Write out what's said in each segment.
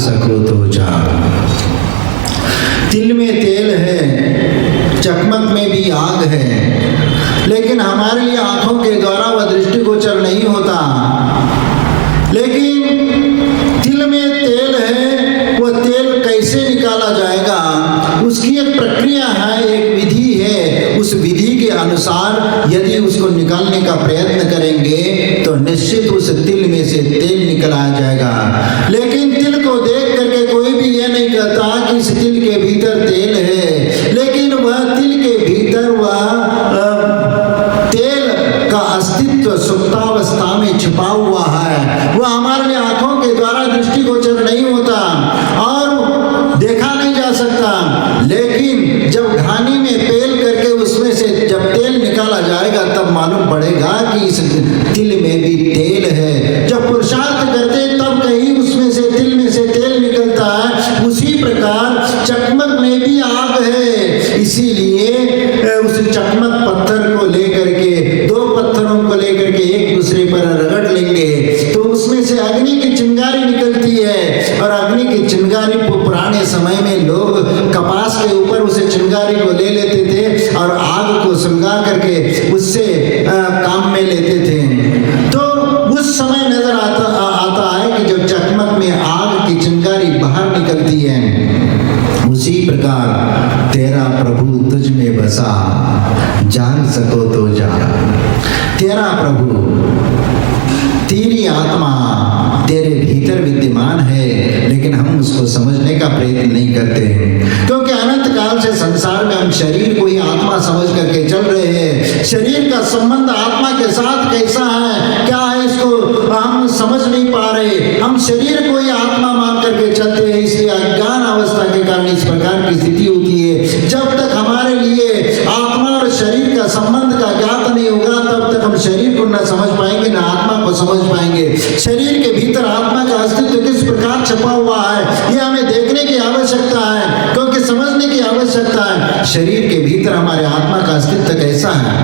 सको तो जान। तिल में तेल है, चकमक में भी आग है, लेकिन हमारे लिए आंखों के द्वारा वह दृष्टिगोचर नहीं होता। लेकिन तिल में तेल है, वह तेल कैसे निकाला जाएगा, उसकी एक प्रक्रिया है, एक विधि है। उस विधि के अनुसार यदि उसको निकालने का प्रयत्न करेंगे तो निश्चित उस तिल में से तेल निकल आ जाएगा। लेकिन तिल को देख करके कोई भी ये नहीं कहता कि इस तिल के भीतर तेल है, लेकिन वह तिल के भीतर वह तेल का अस्तित्व सुप्तावस्था में छिपा हुआ है। वह हमारे लिए आंखों के द्वारा दृष्टिगोचर नहीं होता और देखा नहीं जा सकता। लेकिन जब घानी में पेल करके उसमें से जब तेल निकाला जाएगा तब मालूम पड़ेगा कि इस तिल में भी तेल है। जब पुरुषार्थ करते तब कहीं उसमें से तिल में से तेल निकलता है। उसी प्रकार चकमक में भी आग है, इसीलिए उस चकमक पत्थर को लेकर के, दो पत्थरों को लेकर के एक दूसरे पर रगड़ लेंगे तो उसमें से अग्नि की चिंगारी निकलती है। और अग्नि की चिंगारी पुराने समय में लोग कपास के ऊपर उसे चिंगारी को ले लेते थे और आग को सुलगा करके उससे काम में लेते थे। तो उस समय नजर आता है कि जब चकमक में आग की चिंगारी बाहर निकलती है, उसी प्रकार तेरा प्रभु तुझ में बसा, जान सको तो जान। तेरा प्रभु, तेरी आत्मा तेरे भीतर विद्यमान है, लेकिन हम उसको समझने का प्रयत्न नहीं करते हैं, क्योंकि अनंत काल से संसार में हम शरीर को ही आत्मा समझ करके चल रहे हैं। शरीर का संबंध आत्मा के साथ कैसा है, क्या है, इसको हम समझ नहीं पा रहे। हम शरीर को ही आत्मा मान करके चलते हैं, इसलिए अज्ञान अवस्था के कारण इस प्रकार की स्थिति होती है। जब तक हमारे लिए आत्मा और शरीर का संबंध का ज्ञात नहीं होगा तब तक हम शरीर को न समझ पाएंगे, न आत्मा को समझ पाएंगे। शरीर के भीतर आत्मा का अस्तित्व किस प्रकार छपा हुआ है, यह हमें देखने की आवश्यकता है, क्योंकि समझने की आवश्यकता है। शरीर के भीतर हमारे आत्मा का अस्तित्व कैसा है,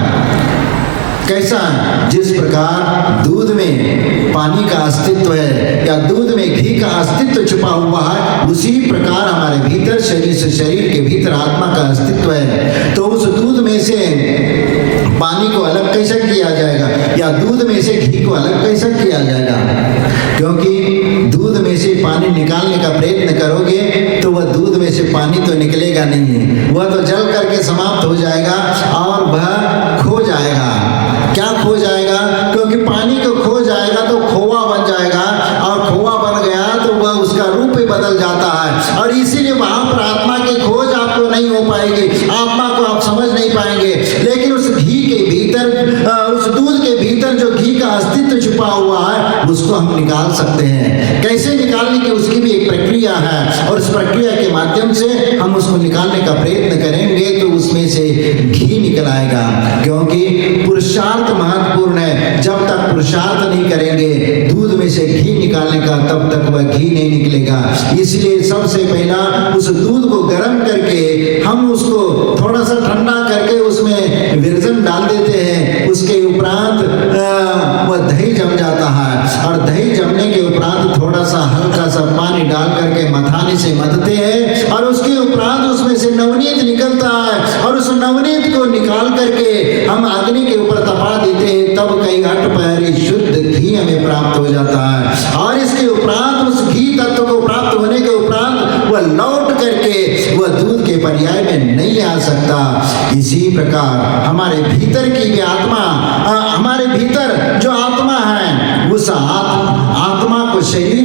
कैसा है? जिस प्रकार दूध में पानी का अस्तित्व है या दूध में घी का अस्तित्व छुपा हुआ है, उसी प्रकार हमारे भीतर शरीर से, शरीर के भीतर आत्मा का अस्तित्व है। तो उस दूध में से पानी को अलग कैसे किया जाएगा या दूध में से घी को अलग कैसे किया जाएगा? क्योंकि दूध में से पानी निकालने का प्रयत्न करोगे तो वह दूध में से पानी तो निकलेगा नहीं है, वह तो जल करके समाप्त हो जाएगा और वह खो जाएगा। क्या खो जाएगा? क्योंकि पानी को खो जाएगा तो खोआ बन जाएगा, और खोआ बन गया तो वह उसका रूप ही बदल जाता है। और इसीलिए वहां पर आत्मा की खोज आपको नहीं हो पाएगी, आत्मा को आप समझ नहीं पाएंगे। लेकिन उस घी के भीतर, उस दूध के भीतर जो घी का अस्तित्व छुपा हुआ है उसको हम निकाल सकते हैं। कैसे निकालने की उसकी भी एक प्रक्रिया है, और उस प्रक्रिया के माध्यम से हम उसको निकालने का प्रयत्न करेंगे तो उसमें से घी निकल आएगा। क्योंकि पुरुषार्थ महत्वपूर्ण है। जब तक पुरुषार्थ नहीं करेंगे दूध में से घी निकालने का, तब तक वह घी नहीं निकलेगा। इसलिए सबसे पहला उस दूध को गर्म करके हम उसको थोड़ा सा ठंडा करके उसमें विरजन डाल देते हैं। उसके उपरांत वह दही जम जाता है, और दही जमने के उपरांत थोड़ा सा हल्का सा पानी डाल करके मथाने से मथते हैं, और उसके उपरांत उसमें से नवनीत निकलता है, और उस नवनीत को निकाल करके हम अग्नि के ऊपर तपा देते हैं। तब कई अटपहरी शुद्ध घी हमें प्राप्त हो जाता है। और इसके उपरांत उस घी तत्व को प्राप्त होने के उपरांत वह लौट करके वह दूध के पर्याय में नहीं आ सकता। इसी प्रकार हमारे भीतर की भी आत्मा, हमारे भीतर जो आत्मा है, उस आत्मा को शरीर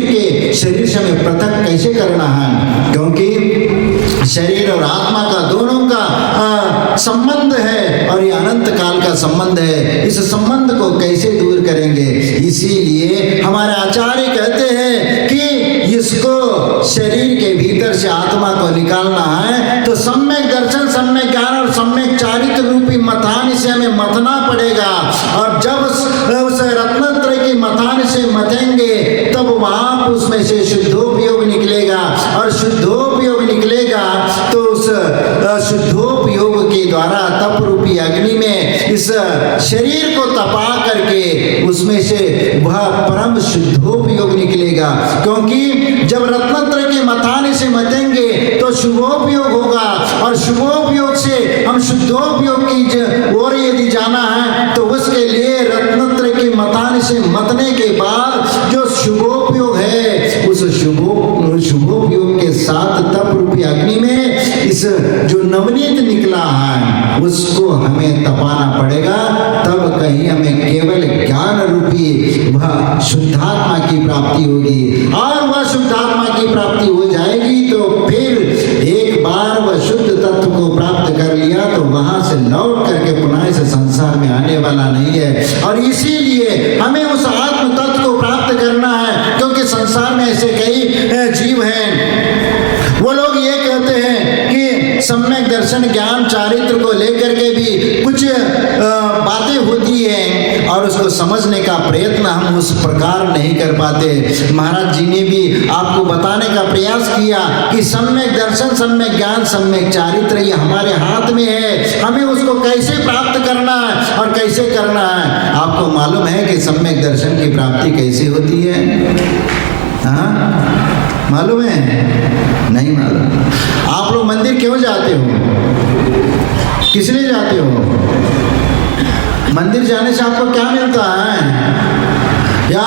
से हमें पृथक कैसे करना है? क्योंकि शरीर और आत्मा का दोनों का संबंध है, और ये अनंत काल का संबंध है। इस संबंध को कैसे दूर करेंगे? इसीलिए हमारे आचार्य कहते हैं कि इसको शरीर के भीतर से आत्मा को निकालना है तो सम्यक दर्शन, सम्यक ज्ञान और सम्यक चारित्र रूपी मथान से हमें मथना पड़ेगा। और जब उस रत्नत्रय की मथान से मथेंगे तब वहां उसमें से शुद्धोपयोग निकलेगा, और शुद्धोपयोग निकलेगा तो उस शुद्धोपयोग के द्वारा तप रूपी अग्नि में इस शरीर को तपा करके उसमें से वह परम शुद्धोपयोग निकलेगा। क्योंकि जब रत्नत्रय मथाने से मतेंगे तो शुभोपयोग होगा, और शुभोपयोग से हम शुद्धोपयोग की ओर यदि जाना है तो उसके लिए रत्नत्रय के मथाने से मतने के बाद जो शुभोपयोग है, उस शुभोपयोग के साथ तप रूपी अग्नि में इस जो नवनीत निकला है उसको हमें तपाना पड़ेगा। तब कहीं हमें केवल ज्ञान रूपी वह शुद्धात्मा की प्राप्ति होगी, और वह शुद्धात्मा की प्राप्ति हो जाएगी तो फिर एक बार वह शुद्ध तत्व को प्राप्त कर लिया तो वहां से लौट करके पुनः इस संसार में आने वाला नहीं है। और इसीलिए हमें उस आत्म तत्व को प्राप्त करना है, क्योंकि संसार में ऐसे कई जीव हैं, वो लोग ये कहते हैं कि सम्यक दर्शन ज्ञान चारित्र को लेकर के भी कुछ बातें होती हैं और उसको समझने का प्रयत्न हम उस प्रकार नहीं कर पाते। महाराज जी ने भी आपको बताने का प्रयास किया कि सम्यक दर्शन, सम्यक ज्ञान, सम्यक चारित्र ये हमारे हाथ में है, हमें उसको कैसे प्राप्त करना है और कैसे करना है। आपको मालूम है कि सम्यक दर्शन की प्राप्ति कैसे होती है? हाँ, मालूम है? नहीं मालूम। आप लोग मंदिर क्यों जाते हो? किस लिए जाते हो? मंदिर जाने से आपको क्या मिलता है? या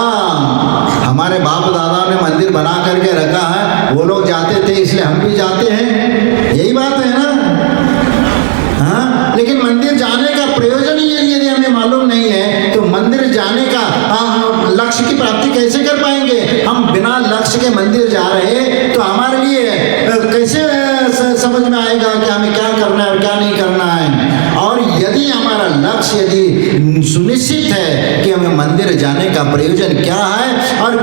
हमारे बाप दादा ने मंदिर बना करके रखा है, वो लोग जाते थे इसलिए हम भी जाते हैं, यही बात है ना? हाँ, लेकिन मंदिर जाने का प्रयोजन यदि हमें मालूम नहीं है तो मंदिर जाने का लक्ष्य की प्राप्ति कैसे कर पाएंगे? हम बिना लक्ष्य के मंदिर जा रहे तो हमारे लिए कैसे समझ में आएगा कि हमें क्या करना है और क्या नहीं करना है? और यदि हमारा लक्ष्य यदि सुनिश्चित है कि हमें मंदिर जाने का प्रयोजन क्या है और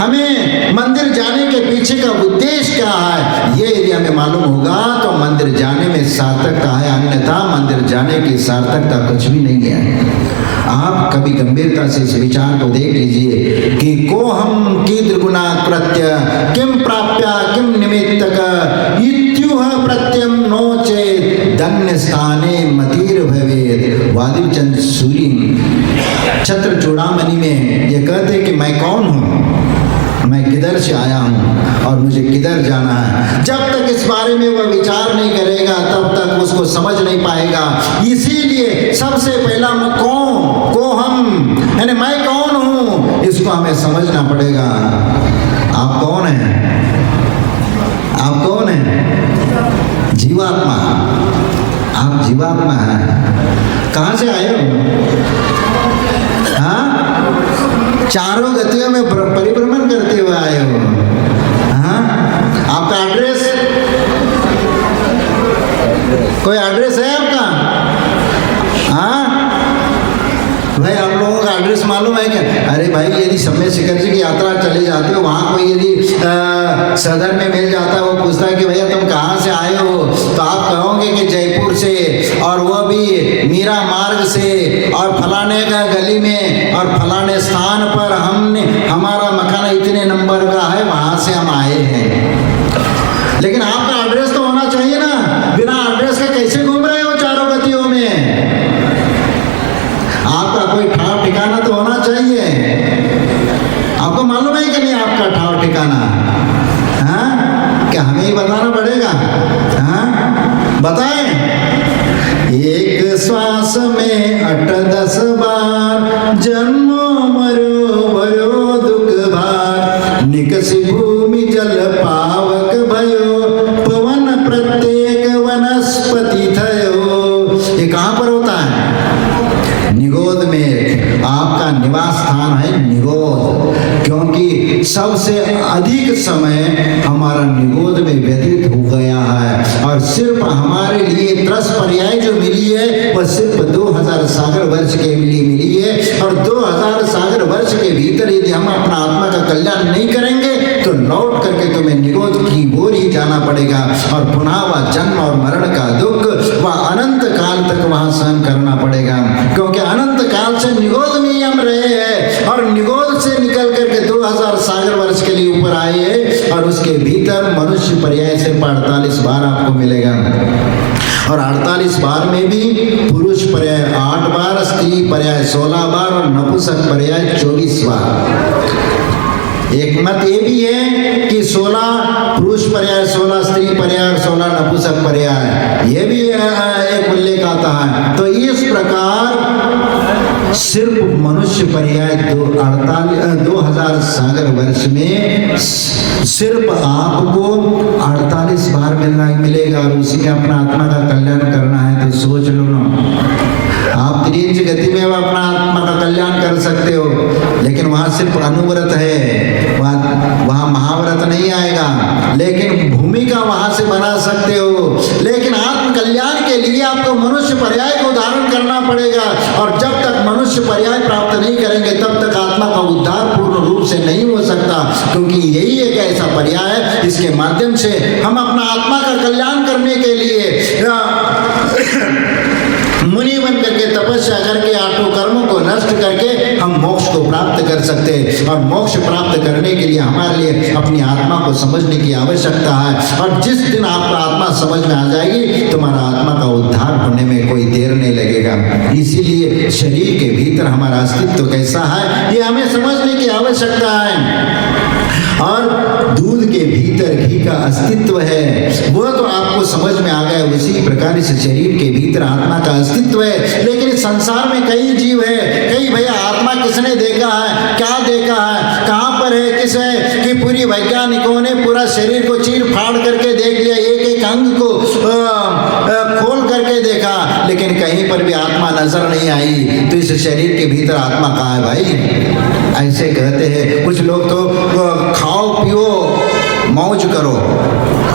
हमें मंदिर जाने के पीछे का उद्देश्य क्या है, ये यदि हमें मालूम होगा तो मंदिर जाने में सार्थकता है, अन्यथा मंदिर जाने की सार्थकता कुछ भी नहीं है। आप कभी गंभीरता से इस विचार को देख लीजिए कि को हम कीदृगुणा कृत्य किम प्राप्या किम निमित्तक इत्युह प्रत्यम नोचे धन्य स्थाने मतीर भवेद। वादिव चंद सूरी छत्र चूड़ामणि में ये कहते कि मैं कौन हूँ, मैं किधर से आया हूँ और मुझे किधर जाना है। जब तक इस बारे में वह विचार नहीं करेगा तब तक उसको समझ नहीं पाएगा। इसीलिए सबसे पहला को हम यानी मैं कौन हूँ, इसको हमें समझना पड़ेगा। आप कौन हैं? आप कौन हैं? जीवात्मा। आप जीवात्मा हैं। कहाँ से आए हो? हाँ, चारों गतियों में परिभ्रमण करते हुए आए हो। हाँ, आपका एड्रेस, कोई एड्रेस है आपका? हाँ भाई, आप लोगों का एड्रेस मालूम है क्या? अरे भाई, यदि समय शिखर जी की यात्रा चले जाते हो, वहाँ कोई यदि सदर में मिल जाता है, वो पूछता है कि भैया तुम कहाँ से आए हो, तो आप कहोगे कि जयपुर से, और वह भी मीरा मार्ग से, और फलाने का गली में और फलाने स्थान पर हमारा मकान इतने नंबर का है, वहाँ से हम आए हैं। लेकिन आपका एड्रेस तो होना चाहिए ना। बिना एड्रेस के कैसे घूम रहे हो चारों गतियों में? आपका कोई ठाव ठिकाना तो होना चाहिए। आपको मालूम है कि नहीं आपका ठाव ठिकाना? हाँ, क्या हमें ही बताना पड़ेगा? हाँ, बताएं। एक श्वास में 8-10 बार जन्मो मरो भयो दुख भार, निकसी भूमि जल पावक भयो, पवन प्रत्येक वनस्पति थयो। ये कहाँ पर होता है? निगोद में। आपका निवास स्थान है निगोद, क्योंकि सबसे अधिक समय हमारा निगोद में व्यतीत हो गया है। और सिर्फ हमारे लिए त्रस पर्याय जो मिली है वह सिर्फ 2000 सागर वर्ष के लिए मिली है। और 2000 सागर वर्ष के भीतर यदि हम अपना आत्मा का कल्याण नहीं करेंगे तो लौट करके तुम्हें निगोद की ओर ही जाना पड़ेगा, और पुनः वह जन्म और मरण का दुख वह अनंत काल तक वहां सहन करना पड़ेगा। क्योंकि अनंत काल से निगोद में ही हम रहे हैं, और निगोद से निकल करके 2000 सागर वर्ष के लिए ऊपर आए हैं, और उसके भीतर मनुष्य पर्याय से 48 बार आपको मिलेगा। और 48 बार में भी पुरुष पर्याय 8 बार, स्त्री पर्याय 16 बार और नपुंसक पर्याय 24 बार। एक मत ये भी है कि 16 पुरुष पर्याय 16 स्त्री पर्याय और 16 नपुंसक पर्याय, ये भी एक उल्लेख आता है। तो इस प्रकार सिर्फ मनुष्य पर्याय 2000 सागर वर्ष में सिर्फ आपको 48 बार मिलेगा और उसी में अपना आत्मा का कल्याण करना है। तो सोच लो ना, आप त्रिंच गति में अपना आत्मा का कल्याण कर सकते हो, लेकिन वहां सिर्फ अनुव्रत है, वहां महाव्रत नहीं आएगा, लेकिन भूमिका वहां से बना सकते हो। लेकिन आत्म कल्याण के लिए आपको मनुष्य पर्याय को धारण करना पड़ेगा, और जब तक मनुष्य पर्याय प्राप्त नहीं करेंगे तब तक आत्मा का उद्धार पूर्ण रूप से नहीं हो सकता, क्योंकि यही एक ऐसा पर्याय है इसके माध्यम से हम अपना आत्मा का कल्याण करने के लिए मुनि बन करके तपस्या करके आठों कर्मों को नष्ट करके हम मोक्ष को प्राप्त कर सकते हैं। और मोक्ष प्राप्त करने के लिए हमारे लिए अपनी आत्मा को समझने की आवश्यकता है, और जिस दिन आपका आत्मा समझ में आ जाएगी तुम्हारा आत्मा का उद्धार होने में कोई देर नहीं लगेगा। इसीलिए शरीर के भीतर हमारा अस्तित्व कैसा है ये हमें समझने की आवश्यकता है। और दूध के भीतर घी का अस्तित्व है, वो तो आपको समझ में आ गया। उसी प्रकार इस शरीर के भीतर आत्मा का अस्तित्व है। लेकिन इस संसार में कई जीव है, कई भैया आत्मा किसने देखा है, क्या देखा है, कहाँ पर है, किस है, कि पूरी वैज्ञानिकों ने पूरा शरीर को चीर फाड़ करके देख लिया, एक एक अंग को खोल करके देखा, लेकिन कहीं पर भी आत्मा नजर नहीं आई। तो इस शरीर के भीतर आत्मा कहाँ है भाई? ऐसे कहते हैं कुछ लोग, तो खाओ पियो मौज करो,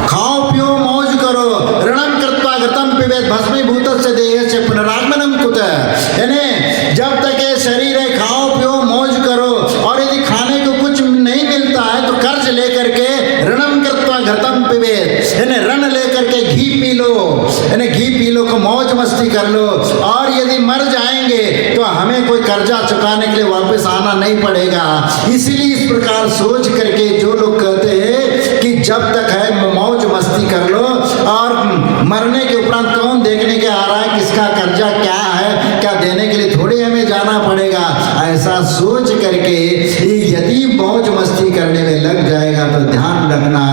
खाओ पियो मौज करो, ऋणं कृत्वा घृतं पिबेत् भस्मीभूतस्य देहस्य पुनरागमनं कुतः। यानी जब तक ये शरीर है खाओ पियो मौज करो, और यदि खाने को कुछ नहीं मिलता है तो कर्ज लेकर के ऋणं कृत्वा घृतं पिबेत्, यानी ऋण लेकर के घी पी लो, यानी घी पी लो को मौज मस्ती कर लो। और यदि मर जाएंगे तो हमें कोई कर्जा चुकाने के लिए वापस आना नहीं पड़ेगा। इसीलिए इस प्रकार सोच करके जो लोग कहते हैं कि जब तक है मौज मस्ती कर लो, और मरने के उपरांत कौन देखने के आ रहा है किसका कर्जा क्या है, क्या देने के लिए थोड़ी हमें जाना पड़ेगा, ऐसा सोच करके यदि मौज मस्ती करने में लग जाएगा तो ध्यान रखना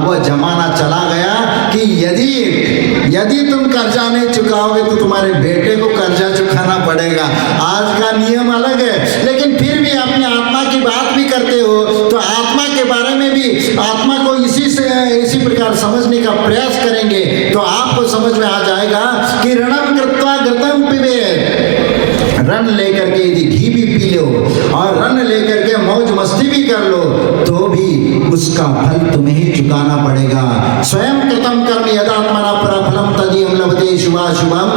वो जमाना चला गया कि यदि तुम कर्जा नहीं चुकाओगे तो तुम्हारे बेटे को कर्जा चुकाना पड़ेगा। आज का नियम अलग है, लेकिन फिर भी अपनी आत्मा की बात भी करते हो तो आत्मा के बारे में भी आत्मा को इसी प्रकार समझने का प्रयास करेंगे तो आपको समझ में आ जाएगा कि ऋणं कृत्वा घृतं पिबेत्, ऋण लेकर के यदि घी भी पी लो और ऋण लेकर के मौज मस्ती भी कर लो तो भी उसका फल तुम्हें ही चुकाना पड़ेगा। स्वयं कृतं कर्म यदात्मना परफलम तदीयं लभते शुभाशुभम।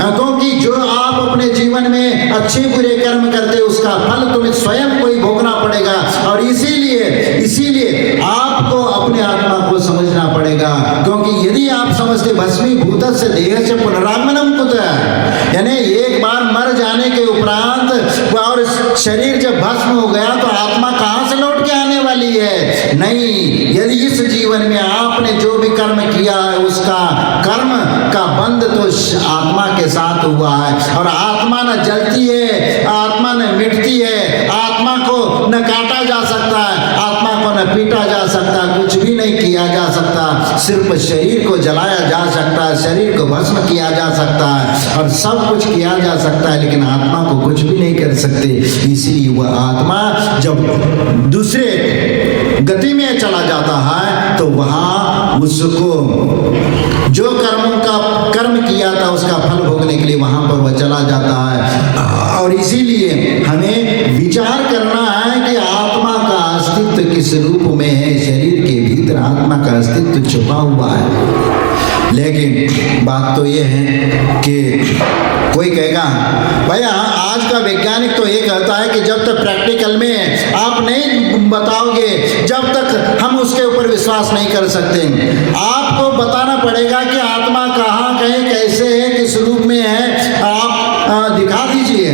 क्योंकि जो आप अपने जीवन में अच्छे बुरे कर्म करते उसका फल तुम्हें स्वयं को ही भोगना पड़ेगा। और इसीलिए आपको अपने आत्मा को समझना पड़ेगा, क्योंकि यदि आप समझते भस्मीभूतस्य देहस्य पुनरागमनं कुतः, यानी एक बार मर जाने के उपरांत और शरीर जब भस्म हो गया तो आत्मा कहाँ से लौट के आने वाली है? नहीं, यदि इस जीवन में आपने जो भी कर्म किया है उसका कर्म का बंध तो आत्मा के साथ हुआ है, और आत्मा न जलती है, आत्मा न मिटती है, आत्मा को न काटा जा सकता है, आत्मा को न पीटा जा सकता, कुछ भी नहीं किया जा सकता, सिर्फ शरीर को जलाया जा सकता है, शरीर को भस्म किया जा सकता है और सब कुछ किया जा सकता है, लेकिन आत्मा को कुछ भी नहीं कर सकते। इसीलिए वह आत्मा जब दूसरे गति में चला जाता है तो वहां उसको जो कर्म किया था उसका फल भोगने के लिए वहां पर वह चला जाता है। और इसीलिए हमें विचार करना है कि आत्मा का अस्तित्व किस रूप में है। शरीर के भीतर आत्मा का अस्तित्व छुपा हुआ है, लेकिन बात तो ये है कि कोई कहेगा भाई आज का वैज्ञानिक तो ये कहता है कि जब तक प्रैक्टिकल में आप नहीं बताओगे जब तक हम उसके ऊपर विश्वास नहीं कर सकते। आपको बताना पड़ेगा कि आत्मा कहाँ कहीं कैसे है, किस रूप में है, आप दिखा दीजिए।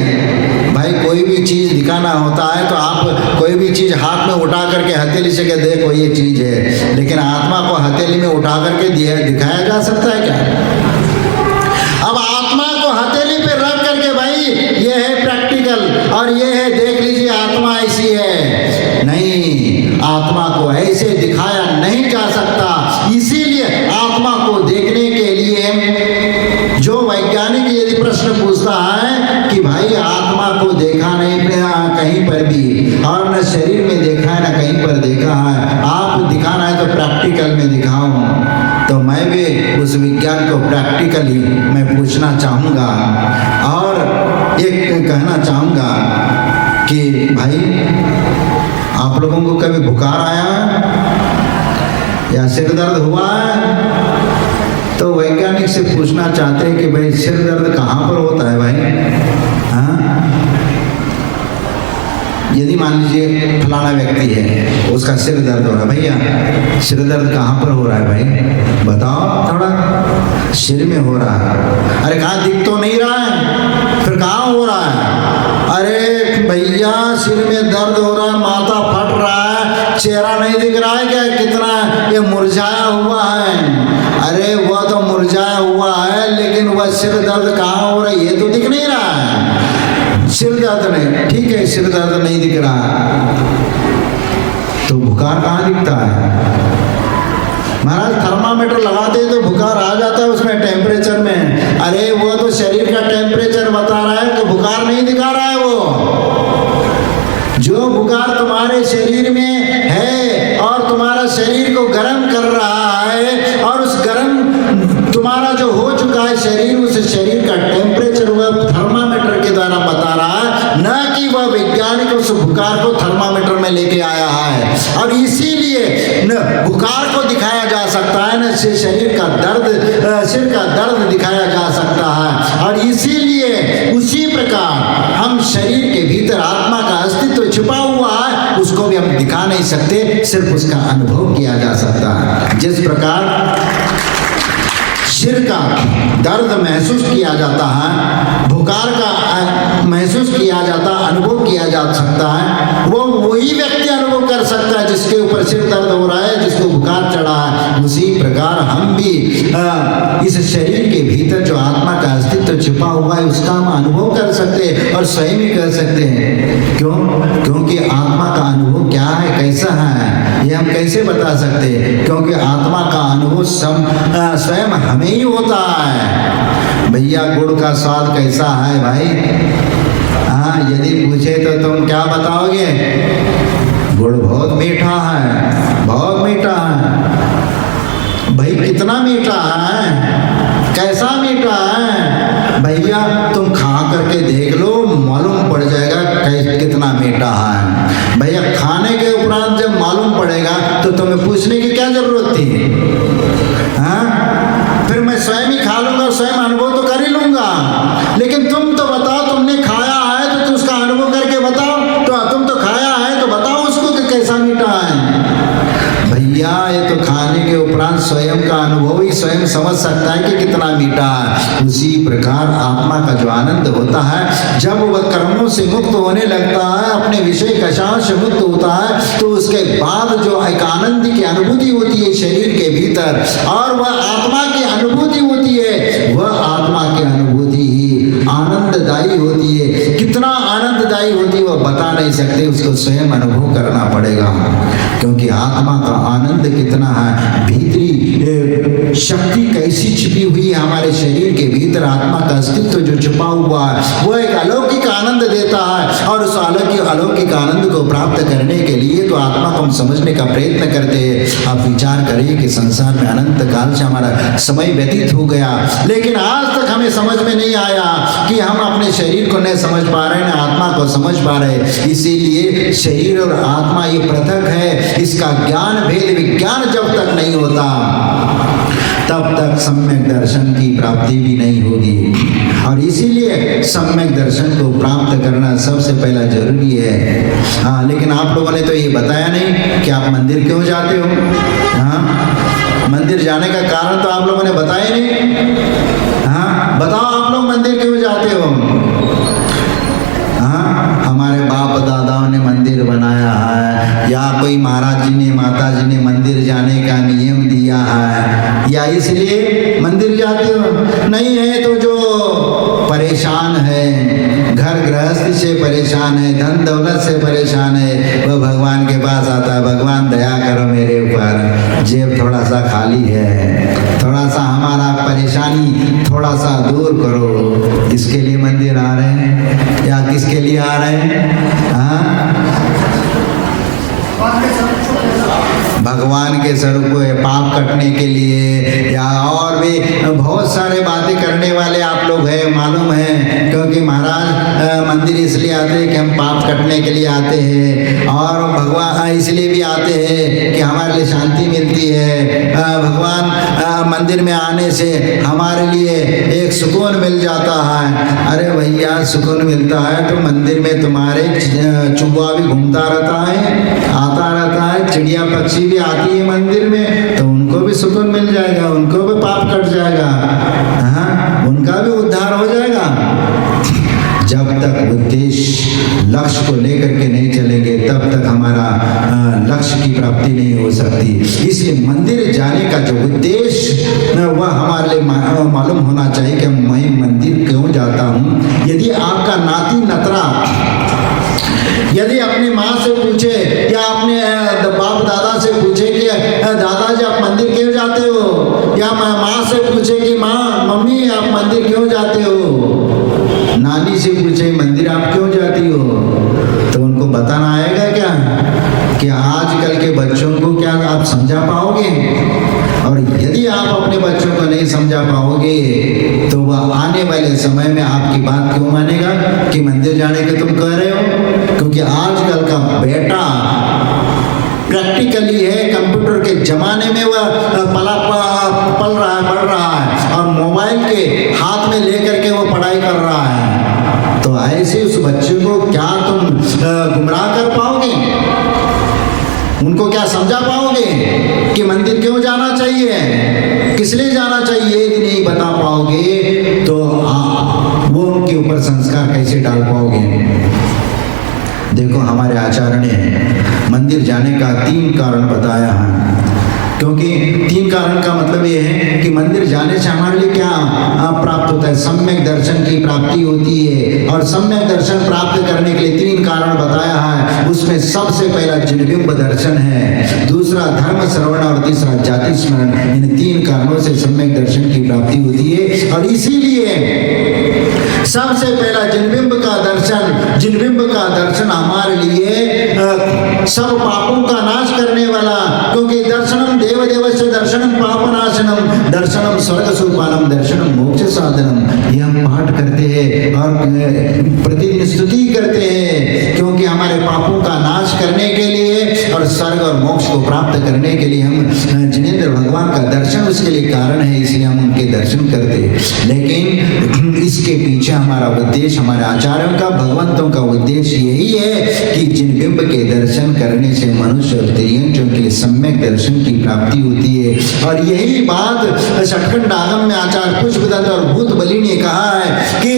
भाई कोई भी चीज दिखाना होता है तो आप कोई भी चीज हाथ में उठा करके हथेली से कह देखो ये चीज है, लेकिन आत्मा को हथेली में उठा करके दिखाया जा सकता है क्या? अब आत्मा को हथेली पे रख करके भाई ये है प्रैक्टिकल और ये है देख लीजिए आत्मा ऐसी है, नहीं, आत्मा को ऐसे दिखाया नहीं जा प्रैक्टिकल में दिखाऊं तो मैं भी उस विज्ञान को प्रैक्टिकली मैं पूछना चाहूँगा और एक कहना चाहूँगा कि भाई आप लोगों को कभी बुखार आया या सिर दर्द हुआ है? तो वैज्ञानिक से पूछना चाहते हैं कि भाई सिर दर्द कहाँ पर होता है भाई? हाँ, यदि मान लीजिए फलाना व्यक्ति है, उसका सिर दर्द हो रहा है, भैया सिर दर्द कहाँ पर हो रहा है भाई बताओ थोड़ा। सिर में हो रहा है। अरे कहाँ, दिख तो नहीं रहा है, फिर कहाँ हो रहा है? अरे भैया सिर में दर्द हो रहा है, माथा फट रहा है, चेहरा नहीं दिख रहा है क्या, कितना ये मुरझाया हुआ है। अरे वह तो मुरझाया हुआ है, लेकिन वह सिर दर्द कहाँ हो रहा है ये तो दिख नहीं रहा है। सिर दर्द नहीं, ठीक है सिर दर्द नहीं दिख रहा, तो बुखार कहाँ दिखता है? महाराज थर्मामीटर लगाते तो बुखार आ जाता है उसमें टेम्परेचर में। अरे वो तो शरीर का टेम्परेचर बता रहा है, तो बुखार नहीं दिखा रहा है। वो जो बुखार तुम्हारे शरीर में है और तुम्हारा शरीर को गर्म कर रहा है, और उस गर्म तुम्हारा जो हो चुका है शरीर, उस शरीर का टेम्परेचर वह थर्मामीटर के द्वारा बता रहा है, न कि वह वैज्ञानिक उस बुखार को थर्मामीटर में लेके आया है। और इसीलिए न बुखार को दिखाया जा सकता है, न शरीर का दर्द, सिर का दर्द दिखाया जा सकता है। और इसीलिए उसी प्रकार हम शरीर के भीतर आत्मा का अस्तित्व छुपा हुआ है, उसको भी हम दिखा नहीं सकते, सिर्फ उसका अनुभव किया जा सकता है। जिस प्रकार सिर का दर्द महसूस किया जाता है, बुखार का महसूस किया जाता, अनुभव किया जा सकता है, वो वही व्यक्ति अनुभव कर सकता है जिसके ऊपर सिर दर्द हो रहा है, जिसको बुखार चढ़ा है। उसी प्रकार हम भी इस शरीर के भीतर जो आत्मा का अस्तित्व छिपा हुआ है उसका हम अनुभव कर सकते हैं और स्वयं ही कर सकते हैं। क्यों? क्योंकि आत्मा का अनुभव क्या है, कैसा है, ये हम कैसे बता सकते हैं? क्योंकि आत्मा का अनुभव स्वयं हमें ही होता है। भैया गुड़ का स्वाद कैसा है भाई? हाँ, यदि पूछे तो तुम क्या बताओगे? गुड़ बहुत मीठा है, बहुत मीठा है। भाई कितना मीठा है, कैसा मीठा है? भैया तुम खा करके देख लो, मालूम पड़ जाएगा कितना मीठा है। भैया खाने के उपरांत जब मालूम पड़ेगा तो तुम्हें पूछने की क्या जरूरत थी? हाँ, फिर मैं स्वयं ही खा लूंगा, स्वयं अनुभव तो कर ही लूंगा। लेकिन तुम तो बताओ, तुमने खाया है तो उसका अनुभव करके बताओ। तो तुम तो खाया है तो बताओ उसको कि कैसा मीठा है। भैया ये तो खाने के उपरांत स्वयं का अनुभव ही स्वयं समझ सकता है कि कितना मीठा है। उसी प्रकार आत्मा का जो आनंद होता है, जब वह कर्मों से मुक्त होने लगता है, अपने विषय कषायों से मुक्त होता है, तो उसके बाद जो एक आनंद की अनुभूति होती है शरीर के भीतर, और वह आत्मा की अनुभूति होती है, वह आत्मा की अनुभूति ही आनंददायी होती है। कितना आनंददायी होती है वह बता नहीं सकते, उसको स्वयं अनुभव करना पड़ेगा। क्योंकि आत्मा का आनंद कितना है, भीतरी शक्ति कैसी छिपी हुई है हमारे शरीर के भीतर, आत्मा का अस्तित्व जो छुपा हुआ है वह एक अलौकिक आनंद देता है। और उस अलौकिक आनंद को प्राप्त करने के लिए तो आत्मा को हम समझने का प्रयत्न करते हैं। आप विचार करिए कि संसार में अनंत काल से हमारा समय व्यतीत हो गया, लेकिन आज तक हमें समझ में नहीं आया कि हम अपने शरीर को नहीं समझ पा रहे, न आत्मा को समझ पा रहे। इसीलिए शरीर और आत्मा ये पृथक है, इसका ज्ञान भेद विज्ञान जब तक नहीं होता तब तक सम्यक दर्शन की प्राप्ति भी नहीं होगी। और इसीलिए सम्यक दर्शन को प्राप्त करना सबसे पहला जरूरी है। हाँ, लेकिन आप लोगों ने तो ये बताया नहीं कि आप मंदिर क्यों जाते हो। हाँ, मंदिर जाने का कारण तो आप लोगों ने बताया नहीं। हाँ, बताओ आप लोग मंदिर क्यों जाते हो? हाँ, हमारे बाप दादाओं ने मंदिर बनाया है, या कोई महाराज जी ने, माता जी ने मंदिर जाने का नियम दिया है, या इसलिए मंदिर जाते हो? नहीं है तो जो परेशान है, घर गृहस्थी से परेशान है, धन दौलत से परेशान है, वह भगवान के पास आता है, भगवान दया करो मेरे ऊपर, जेब थोड़ा सा खाली है, थोड़ा सा हमारा परेशानी थोड़ा सा दूर करो। इसके लिए मंदिर आ रहे हैं या किसके लिए आ रहे हैं? हाँ, भगवान के स्वरूप को पाप कटने के लिए, या और भी बहुत सारे बातें करने वाले आप लोग हैं, मालूम है। क्योंकि महाराज मंदिर इसलिए आते हैं कि हम पाप कटने के लिए आते हैं, और भगवान इसलिए भी आते हैं कि हमारे लिए शांति मिलती है। भगवान मंदिर में आने से हमारे लिए एक सुकून मिल जाता है। अरे भैया, सुकून मिलता है तो मंदिर में तुम्हारे चूहा भी घूमता रहता है, आता रहता है, चिड़िया पक्षी भी आती है मंदिर में, तो उनको भी सुकून मिल जाएगा, उनको भी पाप कट जाएगा, हाँ, उनका भी उद्धार हो जाएगा। जब तक उद्देश्य लक्ष्य को लेकर के नहीं चलेंगे तब तक हमारा लक्ष्य की प्राप्ति नहीं हो सकती। इसलिए मंदिर जाने का जो उद्देश्य वह हमारे लिए मालूम होना चाहिए कि मैं मंदिर क्यों जाता हूँ। यदि आपका नाती नतरा यदि अपनी माँ से पूछे या अपने बाप दादा से पूछे कि दादाजी आप मंदिर क्यों जाते हो, या माँ से पूछे कि माँ मम्मी आप मंदिर क्यों जाते हो, नानी से पूछे मंदिर आप क्यों जाती हो, तो उनको बताना आएगा क्या कि आजकल के बच्चों को क्या आप समझा पाओगे? और यदि आप अपने बच्चों को नहीं समझा पाओगे तो वह आने वाले समय में आपकी बात क्यों मानेगा कि मंदिर जाने के तुम कह रहे हो? क्योंकि आजकल का बेटा प्रैक्टिकली है, कंप्यूटर के जमाने में वह पल रहा है, बढ़ रहा है, और मोबाइल के हाथ में लेकर के वो पढ़ाई कर रहा है। तो ऐसे उस बच्चे को क्या तुम गुमराह कर पाओगे? उनको क्या समझा पाओगे कि मंदिर क्यों जाना चाहिए, किस लिए जाना चाहिए? यदि नहीं बता पाओगे तो वो उनके ऊपर संस्कार कैसे डाल पाओगे? देखो, हमारे आचार्य ने मंदिर जाने का 3 कारण बताया है। क्योंकि 3 कारण का मतलब ये है कि मंदिर जाने से हमारे लिए क्या प्राप्त होता है। सम्यक दर्शन की प्राप्ति होती है, और सम्यक दर्शन प्राप्त करने के लिए 3 कारण बताया है। उसमें सबसे पहला जिनबिंब दर्शन है, दूसरा धर्म श्रवण, और तीसरा जाति स्मरण। इन 3 कारणों से सम्यक दर्शन की प्राप्ति होती है। और इसीलिए सबसे पहला जिनबिंब का दर्शन हमारे लिए सब पापों का नाश करने वाला, क्योंकि दर्शनम देवदेवस्य दर्शनम पापनाशनम दर्शनम स्वर्ग सोपानम दर्शनम मोक्ष साधनम, ये हम पाठ करते हैं और प्रतिदिन स्तुति करते हैं। क्योंकि हमारे पापों का नाश करने के लिए और स्वर्ग और मोक्ष को प्राप्त करने के लिए हम जिनेंद्र भगवान का दर्शन उसके लिए कारण है, इसलिए हम उनके दर्शन करते हैं। लेकिन इसके पीछे हमारा उद्देश्य, हमारे आचार्यों का, भगवंतों का उद्देश्य यही है कि जिनबिंब के दर्शन करने से मनुष्य और तिर्यंचों के लिए सम्यक दर्शन की प्राप्ति होती है। और यही बात षटखंड आगम में आचार्य पुष्पदत्त और भूत बलि ने कहा है कि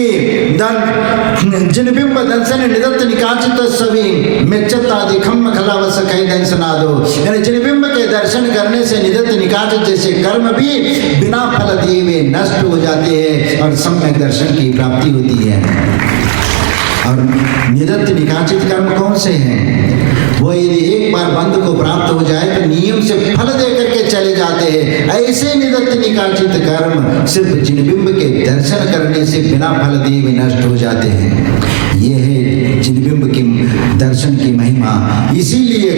जिनबिंब दर्शन निदत्त निकाचित सभी मिच्चतादि खम्म खलावस कई दंशनादो, यानी जिनबिंब के दर्शन करने से निदत्त निकाचित जैसे कर्म भी बिना फल दिए हुए नष्ट हो जाते हैं और सम्यक दर्शन की प्राप्ति होती है। और निदत्त निकाचित कर्म कौन से हैं? वो यदि एक बार बंध को प्राप्त हो जाए तो नियम से फल दे करके चले जाते हैं। ऐसे निदत्त निकाचित कर्म सिर्फ जिनबिंब के दर्शन करने से बिना फल दिए भी नष्ट हो जाते हैं। ये है जिनबिंब की दर्शन की महिमा। इसीलिए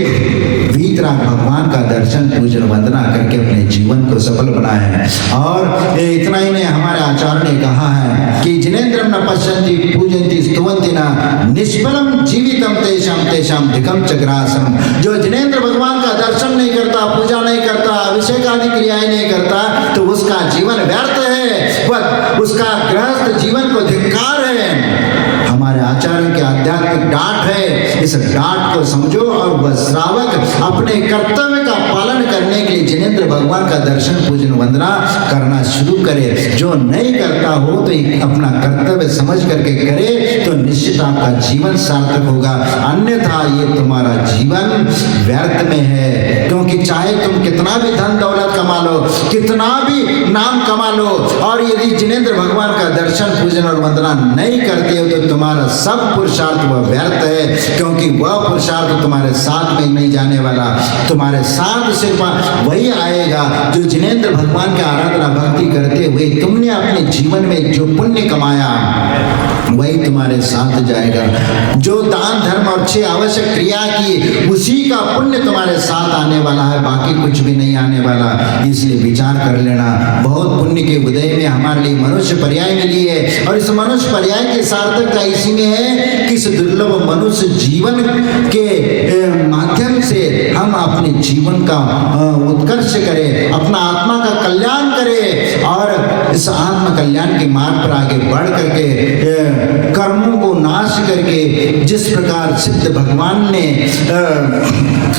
वीतराग भगवान का दर्शन पूजन वंदना करके अपने जीवन को सफल बनाए हैं। और इतना ही नहीं, हमारे आचार्य ने कहा है कि जिनेन्द्रम न पश्यन्ति पूजन्ति स्तुवन्ति न निष्फलम जीवितम तेषाम तेषाम धिकम चक्रासम। जो जिनेन्द्र भगवान का दर्शन नहीं करता, पूजा नहीं करता, अभिषेक आदि क्रियाएं नहीं करता, तो उसका जीवन व्यर्थ है, वह उसका गृहस्थ जीवन को धिक्कार है। हमारे आचार्य के आध्यात्मिक डांट है, इस डांट को समझो और वह श्रावक अपने कर्तव्य का पालन करने के लिए जिनेन्द्र भगवान का दर्शन पूजन वंदना करना शुरू करे। जो नहीं करता हो तो अपना कर्तव्य समझ करके करे तो निश्चित आपका जीवन सार्थक होगा, अन्यथा ये तुम्हारा जीवन व्यर्थ में है। क्योंकि चाहे तुम कितना भी धन दौलत कमा लो, कितना भी नाम कमा लो, और यदि जिनेन्द्र भगवान का दर्शन पूजन और वंदना नहीं करते हो तो तुम्हारा सब पुरुषार्थ वह व्यर्थ है। क्योंकि वह पुरुषार्थ तुम्हारे साथ में नहीं जाने वाला, तुम्हारे साथ सिर्फ वही आएगा जो जिनेंद्र भगवान की आराधना भक्ति करते हुए तुमने अपने जीवन में जो पुण्य कमाया वही तुम्हारे साथ जाएगा। जो दान धर्म और 6 आवश्यक क्रिया की उसी का पुण्य तुम्हारे साथ आने वाला है, बाकी कुछ भी नहीं आने वाला। इसलिए विचार कर लेना। बहुत पुण्य के उदय में हमारे लिए मनुष्य पर्याय मिली है और इस मनुष्य पर्याय की सार्थकता इसी में है कि इस दुर्लभ मनुष्य जीवन के माध्यम से हम अपने जीवन का उत्कर्ष करें, अपना आत्मा का कल्याण करें और इस आत्म कल्याण के मार्ग पर आगे बढ़ करके कर्मों को नाश करके, जिस प्रकार सिद्ध भगवान ने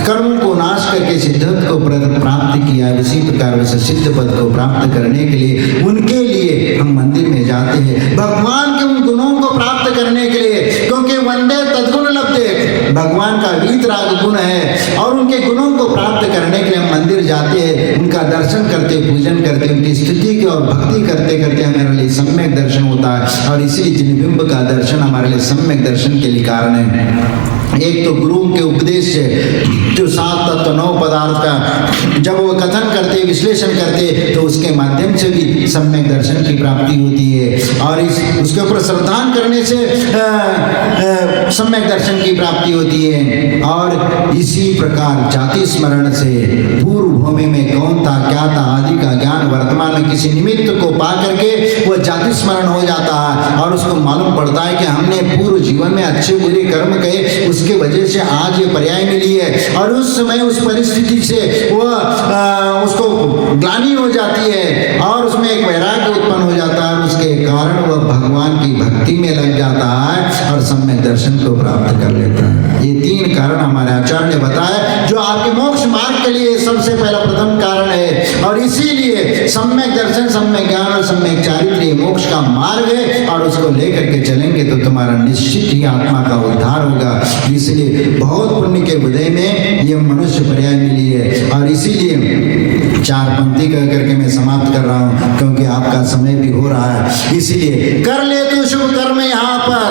कर्मों को नाश करके सिद्धत्व को प्राप्त किया है, उसी प्रकार वैसे सिद्ध पद को प्राप्त करने के लिए उनके लिए हम मंदिर में जाते हैं, भगवान के उन गुणों को प्राप्त करने के लिए। क्योंकि वंदे तद्गुण लब्धे, भगवान का वीतराग गुण है और उनके गुणों को प्राप्त करने के लिए हम मंदिर जाते हैं, उनका दर्शन करते, पूजन करते, उनकी स्तुति की और भक्ति करते करते हमारे लिए सम्यक दर्शन होता है। और इसीलिए जिनबिंब का दर्शन हमारे लिए सम्यक दर्शन के लिए कारण है। एक तो गुरु के उपदेश से जो 7 तत्व 9 पदार्थ का जब वो कथन करते, विश्लेषण करते, तो उसके माध्यम से भी सम्यक दर्शन की प्राप्ति होती है और उसके ऊपर श्रद्धान करने से सम्यक दर्शन की प्राप्ति होती है। और इसी प्रकार जाति स्मरण से पूर्व भूमि में कौन था, क्या था आदि का ज्ञान वर्तमान में किसी निमित्त को पा करके वो जाति स्मरण हो जाता है और उसको मालूम पड़ता है कि हमने पूर्व जीवन में अच्छे बुरे कर्म किए, उसके वजह से आज ये पर्याय मिली है। और उस समय उस परिस्थिति से वह उसको ग्लानि हो जाती है और उसमें एक वैराग्य उत्पन्न हो जाता है और उसके कारण वह भगवान की भक्ति में लग जाता है और सम्यक दर्शन को प्राप्त कर लेता है। ये 3 कारण हमारे आचार्य ने बताया जो आपके मोक्ष मार्ग के लिए सबसे पहला प्रथम कारण है। और इसीलिए सम्यक दर्शन, सम्यक ज्ञान और सम्यक चारित्र्य मोक्ष का मार्ग है और उसको लेकर के चलेंगे तो तुम्हारा निश्चित ही आत्मा का उद्धार होगा। इसलिए बहुत पुण्य के उदय में ये मनुष्य पर्याय मिली है। और इसीलिए 4 पंक्ति कह करके मैं समाप्त कर रहा हूँ क्योंकि आपका समय भी हो रहा है। इसीलिए कर ले तू शुभ कर्म यहाँ पर,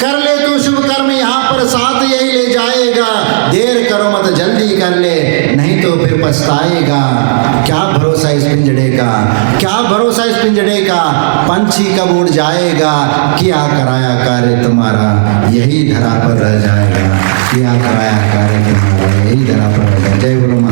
कर ले तू शुभ कर्म यहाँ पर, साथ यही ले जाएगा। देर करो मत, जल्दी कर ले, नहीं तो फिर पछताएगा। क्या भरोसा इस पिंजड़े का, क्या भरोसा इस पिंजड़े का, पंछी कब उड़ जाएगा। क्या कराया कार्य तुम्हारा यही धरा पर रह जाएगा, क्या कराया कार्य तुम्हारा यही धरा पर रह जाएगा। जय गुरु।